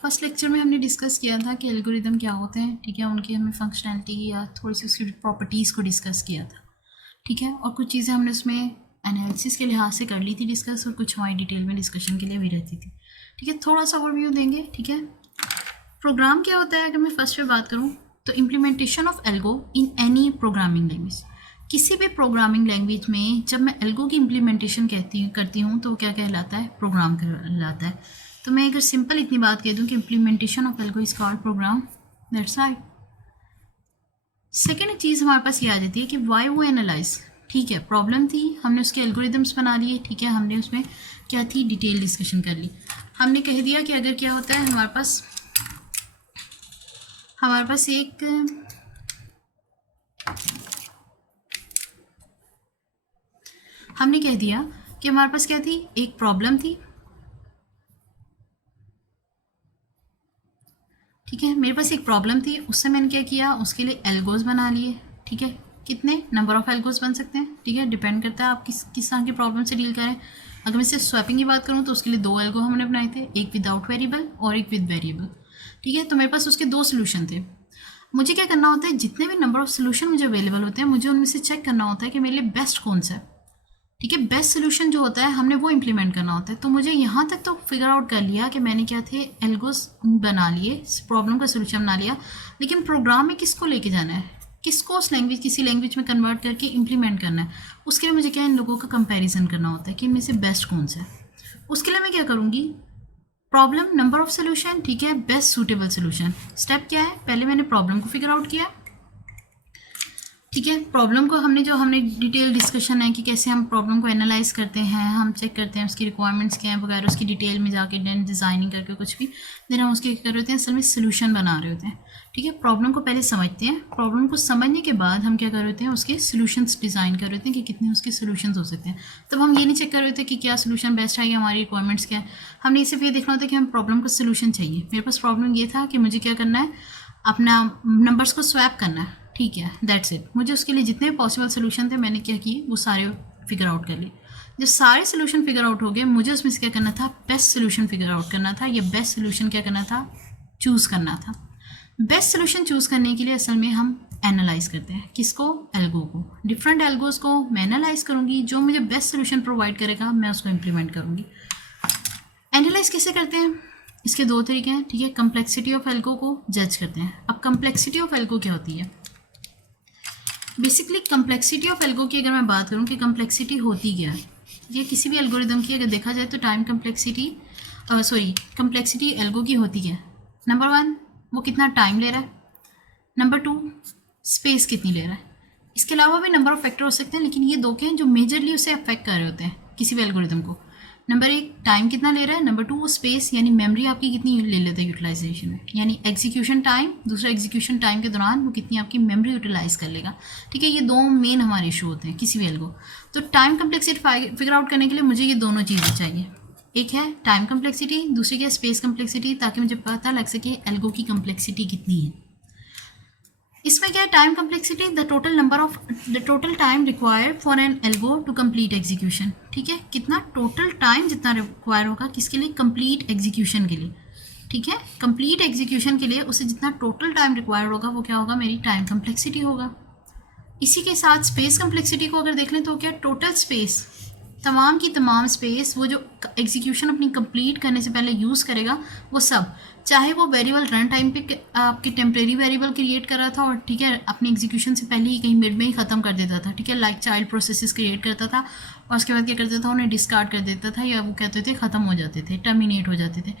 First lecture में हमने discuss किया था कि एल्गोरिदम क्या होते हैं, ठीक है। उनकी हमने फंक्शनैलिटी या थोड़ी सी उसकी प्रॉपर्टीज़ को डिस्कस किया था, ठीक है। और कुछ चीज़ें हमने उसमें एनालिसिस के लिहाज से कर ली थी डिस्कस, और कुछ हमारी डिटेल में डिस्कशन के लिए भी रहती थी, ठीक है। थोड़ा सा ओवरव्यू देंगे, ठीक है। प्रोग्राम क्या होता है, अगर मैं फर्स्ट पे बात करूँ तो implementation of algo in any programming language. किसी भी प्रोग्रामिंग लैंग्वेज में जब मैं एल्गो की इम्प्लीमेंटेशन करती हूँ तो क्या कहलाता है, प्रोग्राम कहलाता है। तो मैं अगर सिंपल इतनी बात कह दूँ कि implementation of algo is called program, that's right. Second चीज़ हमारे पास ये आ जाती है कि वाई वो एनालाइज, ठीक है। प्रॉब्लम थी, हमने उसके एल्गोरिदम्स बना लिए, ठीक है। हमने उसमें क्या थी, डिटेल डिस्कशन कर ली। हमने कह दिया कि अगर क्या होता है हमारे पास एक हमने कह दिया कि हमारे पास क्या थी, एक प्रॉब्लम थी, ठीक है। मेरे पास एक प्रॉब्लम थी, उससे मैंने क्या किया, उसके लिए एल्गोज बना लिए, ठीक है। कितने नंबर ऑफ एल्गोज बन सकते हैं, ठीक है, डिपेंड करता है आप किस तरह की प्रॉब्लम से डील करें। अगर मैं सिर्फ स्वैपिंग की बात करूँ तो उसके लिए 2 एल्गो हमने बनाए थे, एक विदाउट वेरिएबल और एक विद वेरिएबल, ठीक है। तो मेरे पास उसके 2 सोल्यूशन थे। मुझे क्या करना होता है, जितने भी नंबर ऑफ सोल्यूशन मुझे अवेलेबल होते हैं, मुझे उनमें से चेक करना होता है कि मेरे लिए बेस्ट कौन सा है, ठीक है। बेस्ट सोल्यूशन जो होता है हमने वो इम्प्लीमेंट करना होता है। तो मुझे यहाँ तक तो फिगर आउट कर लिया कि मैंने क्या थे, एल्गोस बना लिए, प्रॉब्लम का सोल्यूशन बना लिया, लेकिन प्रोग्राम में किसको लेके जाना है, किसको उस लैंग्वेज किसी लैंग्वेज में कन्वर्ट करके इम्प्लीमेंट करना है, उसके लिए मुझे क्या इन लोगों का कंपैरिजन करना होता है कि इनमें से बेस्ट कौन सा है। उसके लिए मैं क्या करूँगी, प्रॉब्लम, नंबर ऑफ सोल्यूशन, ठीक है, बेस्ट सूटेबल सोल्यूशन। स्टेप क्या है, पहले मैंने प्रॉब्लम को फिगर आउट किया, ठीक है। प्रॉब्लम को हमने डिटेल डिस्कशन है कि कैसे हम प्रॉब्लम को एनालाइज करते हैं, हम चेक करते हैं उसकी रिक्वायरमेंट्स क्या हैं वगैरह, उसकी डिटेल में जाके देन डिज़ाइनिंग करके कुछ भी, देन हम उसके क्या कर रहे होते हैं, असल में सोल्यूशन बना रहे होते हैं, ठीक है। प्रॉब्लम को पहले समझते हैं, प्रॉब्लम को समझने के बाद हम क्या कर रहे होते हैं, उसके सोल्यूशंस डिज़ाइन कर रहे होते हैं कि कितने उसके सोल्यूशंस हो सकते हैं। तब हम ये नहीं चेक कर रहे होते कि क्या सोल्यूशन बेस्ट है या हमारी रिक्वायरमेंट्स क्या है, हमने सिर्फ ये देखना होता है कि हम प्रॉब्लम का सोल्यूशन चाहिए। मेरे पास प्रॉब्लम ये था कि मुझे क्या करना है, अपना नंबर्स को स्वैप करना है, ठीक है, दैट्स इट। मुझे उसके लिए जितने पॉसिबल सोल्यूशन थे मैंने क्या किए, वो सारे फिगर आउट कर लिए। जब सारे सोल्यूशन फिगर आउट हो गए, मुझे उसमें से क्या करना था, बेस्ट सोल्यूशन फिगर आउट करना था, या बेस्ट सोल्यूशन क्या करना था, चूज़ करना था। बेस्ट सोल्यूशन चूज़ करने के लिए असल में हम एनालाइज करते हैं, किसको, एल्गो को। डिफरेंट एल्गोज को मैं एनालाइज करूँगी, जो मुझे बेस्ट सोल्यूशन प्रोवाइड करेगा मैं उसको इम्प्लीमेंट करूँगी। एनालाइज कैसे करते हैं, इसके 2 तरीके हैं, ठीक है। कम्प्लेक्सिटी ऑफ एल्गो को जज करते हैं। अब कम्प्लेक्सिटी ऑफ एल्गो क्या होती है, बेसिकली कम्प्लेक्सिटी ऑफ एल्गो की अगर मैं बात करूँ कि कम्प्लेक्सिटी होती क्या है, ये किसी भी एल्गोरिदम की अगर देखा जाए तो टाइम कम्प्लेक्सिटी कम्प्लेक्सिटी एल्गो की होती है। नंबर 1, वो कितना टाइम ले रहा है, नंबर 2, स्पेस कितनी ले रहा है। इसके अलावा भी नंबर ऑफ फैक्टर हो सकते हैं, लेकिन ये 2 के हैं जो मेजरली उसे अफेक्ट कर रहे होते हैं किसी भी एल्गोरिदम को। नंबर 1 टाइम कितना ले रहा है, नंबर 2 स्पेस यानी मेमोरी आपकी कितनी ले लेते हैं यूटिलाइजेशन में, यानी एग्जीक्यूशन टाइम, दूसरा एग्जीक्यूशन टाइम के दौरान वो कितनी आपकी मेमोरी यूटिलाइज कर लेगा, ठीक है। ये 2 मेन हमारे इशू होते हैं किसी भी एल्गो। तो टाइम कम्प्लेक्सिटी फिगर आउट करने के लिए मुझे ये दोनों चीज़ें चाहिए, एक है टाइम कम्प्लेक्सिटी, दूसरी क्या स्पेस कम्प्लेक्सिटी, ताकि मुझे पता लग सके एल्गो की कम्प्लेक्सिटी कितनी है। इसमें क्या है, time complexity, the total time required for an algo to complete execution, ठीक है। कितना टोटल टाइम जितना रिक्वायर होगा किसके लिए, कंप्लीट एग्जीक्यूशन के लिए, ठीक है। कंप्लीट एग्जीक्यूशन के लिए उसे जितना टोटल टाइम रिक्वायर्ड होगा वो क्या होगा, मेरी टाइम कम्प्लेक्सिटी होगा। इसी के साथ स्पेस कम्प्लेक्सिटी को अगर देख लें तो क्या, टोटल स्पेस, तमाम की तमाम स्पेस, वो जो एग्जीक्यूशन अपनी कंप्लीट करने से पहले यूज़ करेगा वो सब, चाहे वो वेरिएबल रन टाइम पे आपकी टेम्प्रेरी वेरिएबल क्रिएट कर रहा था और ठीक है अपनी एग्जीक्यूशन से पहले ही कहीं मिड में ही ख़त्म कर देता था, ठीक है, लाइक चाइल्ड प्रोसेसेस क्रिएट करता था और उसके बाद क्या करता था, उन्हें डिस्कार्ड कर देता था, या वो कहते थे ख़त्म हो जाते थे, टर्मिनेट हो जाते थे।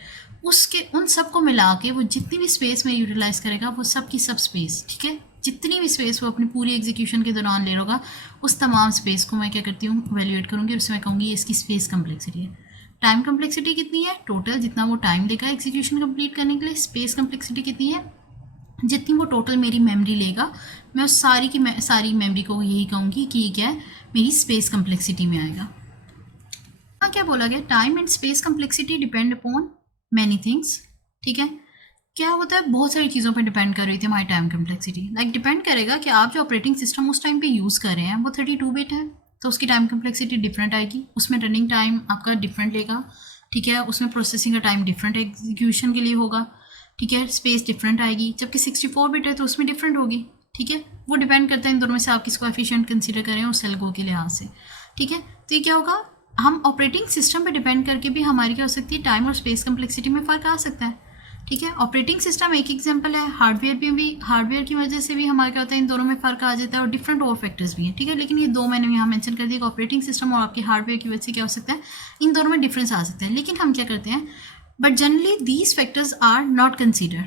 उसके उन सब को मिला के वो जितनी भी स्पेस में यूटिलाइज़ करेगा वो सब की सब स्पेस, ठीक है, जितनी भी स्पेस वो अपनी पूरी एग्जीक्यूशन के दौरान ले होगा उस तमाम स्पेस को मैं क्या करती हूँ, वैल्यूएट करूँगी, और उससे मैं कहूँगी इसकी स्पेस कम्प्लेक्सिटी है। टाइम कम्प्लेक्सिटी कितनी है, टोटल जितना वो टाइम लेगा एग्जीक्यूशन कंप्लीट करने के लिए। स्पेस कम्प्लेक्सिटी कितनी है, जितनी वो टोटल मेरी मेमोरी लेगा, मैं उस सारी मेमोरी को यही कहूँगी कि ये क्या है, मेरी स्पेस कम्प्लेक्सिटी में आएगा। हाँ, क्या बोला गया, time and space complexity depend upon many things, ठीक है। क्या होता है, बहुत सारी चीज़ों पर डिपेंड कर रही थी हमारी टाइम कम्प्लेक्सिटी। लाइक डिपेंड करेगा कि आप जो ऑपरेटिंग सिस्टम उस टाइम पे यूज़ कर रहे हैं वो 32 बिट है तो उसकी टाइम कम्प्लेक्सिटी डिफरेंट आएगी, उसमें रनिंग टाइम आपका डिफरेंट लेगा। ठीक है, उसमें प्रोसेसिंग का टाइम डिफरेंट एग्जीक्यूशन के लिए होगा, ठीक है, स्पेस डिफरेंट आएगी, जबकि 64 बिट है तो उसमें डिफरेंट होगी, ठीक है। वो डिपेंड करता है इन दोनों में से आप किसको एफिशिएंट कंसीडर करें उस एल्गो के लिहाज से, ठीक है। तो ये क्या होगा, हम ऑपरेटिंग सिस्टम पे डिपेंड करके भी हमारी क्या हो सकती है, टाइम और स्पेस कम्प्लेक्सिटी में फ़र्क आ सकता है, ठीक है। ऑपरेटिंग सिस्टम एक एग्जांपल है, हार्डवेयर में भी हार्डवेयर की वजह से भी हमारा क्या होता है, इन दोनों में फ़र्क आ जाता है, और डिफरेंट और फैक्टर्स भी हैं, ठीक है। लेकिन ये दो मैंने यहाँ मेंशन कर दिया कि ऑपरेटिंग सिस्टम और आपके हार्डवेयर की वजह से क्या हो सकता है, इन दोनों में डिफरेंस आ सकता है। लेकिन हम क्या करते हैं, but generally these factors are not considered,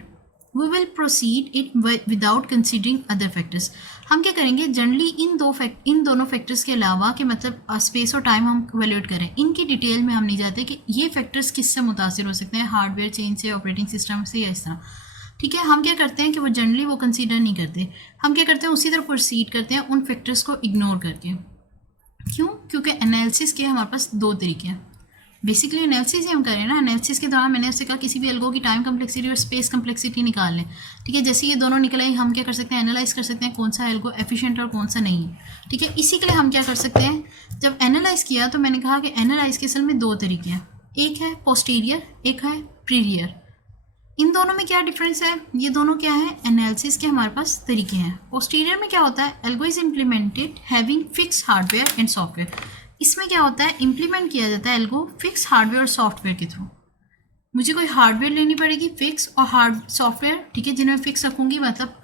we will proceed it without considering other factors. हम क्या करेंगे, जनरली इन दोनों फैक्टर्स के अलावा कि मतलब स्पेस और टाइम हम वैल्यूएट करें, इनकी डिटेल में हम नहीं जाते कि ये फैक्टर्स किससे मुतासिर हो सकते हैं, हार्डवेयर चेंज से, ऑपरेटिंग सिस्टम से, या इस तरह, ठीक है। हम क्या करते हैं कि वो जनरली वो कंसीडर नहीं करते, हम क्या करते हैं उसी तरह प्रोसीड करते हैं उन फैक्टर्स को इग्नोर करके। क्यों? क्योंकि एनालिसिस के हमारे पास दो तरीके हैं, बेसिकली एनालिसिस ही हम करें ना। एनालिसिस के दौरान मैंने उससे कहा किसी भी एल्गो की टाइम कम्प्लेक्सिटी और स्पेस कम्प्लेक्सिटी निकाल लें, ठीक है। जैसे ये दोनों निकल आई, हम क्या कर सकते हैं, एनालाइज कर सकते हैं कौन सा एल्गो एफिशिएंट और कौन सा नहीं है, ठीक है। इसी के लिए हम क्या कर सकते हैं, जब एनालाइज किया तो मैंने कहा कि एनालाइज के असल में दो तरीके हैं, एक है पोस्टीरियर, एक है प्रीरियर। इन दोनों में क्या डिफरेंस है, ये दोनों क्या है, एनालिसिस के हमारे पास तरीके हैं। पोस्टीरियर में क्या होता है, algo is implemented having fix hardware and software. इसमें क्या होता है, इम्प्लीमेंट किया जाता है एल्गो फिक्स हार्डवेयर और सॉफ्टवेयर के थ्रू। मुझे कोई हार्डवेयर लेनी पड़ेगी फिक्स और हार्ड सॉफ्टवेयर, ठीक है, जिन्हें मैं फिक्स रखूँगी, मतलब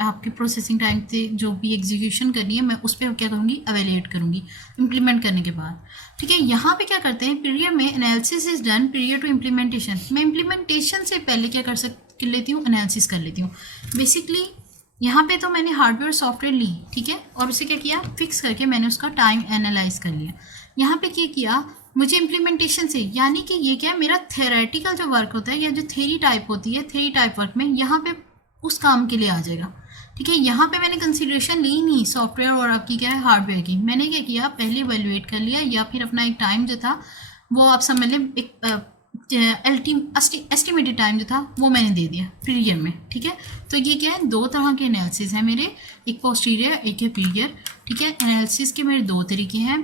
आपके प्रोसेसिंग टाइम से जो भी एग्जीक्यूशन करनी है मैं उस पर क्या करूँगी, एवेल्यूएट करूँगी इम्प्लीमेंट करने के बाद, ठीक है। यहाँ पे क्या करते हैं, पीरियड में analysis is done period to implementation. मैं इम्प्लीमेंटेशन से पहले क्या कर लेती हूँ, एनालिसिस कर लेती हूँ। बेसिकली यहाँ पे तो मैंने हार्डवेयर सॉफ्टवेयर ली, ठीक है, और उसे क्या किया, फिक्स करके मैंने उसका टाइम एनालाइज कर लिया। यहाँ पे क्या किया, मुझे इम्प्लीमेंटेशन से, यानी कि ये क्या है, मेरा थेरेटिकल जो वर्क होता है या जो थेरी टाइप होती है, थेरी टाइप वर्क में यहाँ पे उस काम के लिए आ जाएगा, ठीक है। यहाँ पे मैंने कंसिडरेशन ली नहीं सॉफ्टवेयर और आपकी क्या है हार्डवेयर की, मैंने क्या किया, पहले इवैल्यूएट कर लिया, या फिर अपना एक टाइम जो था वो आप समझ लें, एक एस्टिमेटेड टाइम जो था वो मैंने दे दिया पीरियड में, ठीक है। तो ये क्या है, दो तरह के एनालिसिस हैं मेरे, एक पोस्टीरियर एक है पीरियड, ठीक है। एनालिसिस के मेरे दो तरीके हैं।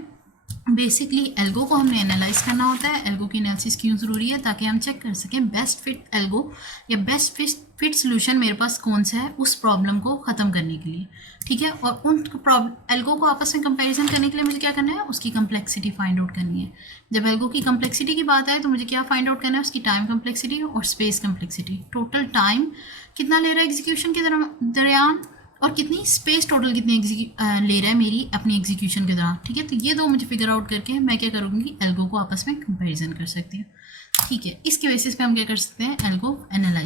बेसिकली एल्गो को हमने एनालाइज करना होता है, एल्गो की एनालिसिस क्यों ज़रूरी है, ताकि हम चेक कर सकें बेस्ट फिट एल्गो या बेस्ट फिट सोल्यूशन मेरे पास कौन सा है उस प्रॉब्लम को ख़त्म करने के लिए, ठीक है। और उन एल्गो को आपस में कंपैरिजन करने के लिए मुझे क्या करना है, उसकी कम्प्लेक्सिटी फाइंड आउट करनी है। जब एल्गो की कम्प्लेक्सिटी की बात आए तो मुझे क्या फाइंड आउट करना है, उसकी टाइम कम्प्लेक्सिटी और स्पेस कम्प्लेक्सिटी। टोटल टाइम कितना ले रहा है एग्जीक्यूशन के दरमियान, और कितनी स्पेस टोटल कितनी ले रहा है मेरी अपनी एग्जीक्यूशन के दौरान, ठीक है। तो ये दो मुझे फिगर आउट करके मैं क्या करूँगी, एल्गो को आपस में कंपैरिजन कर सकती हूँ, ठीक है। इसके बेसिस पे हम क्या कर सकते हैं, एल्गो एनालाइज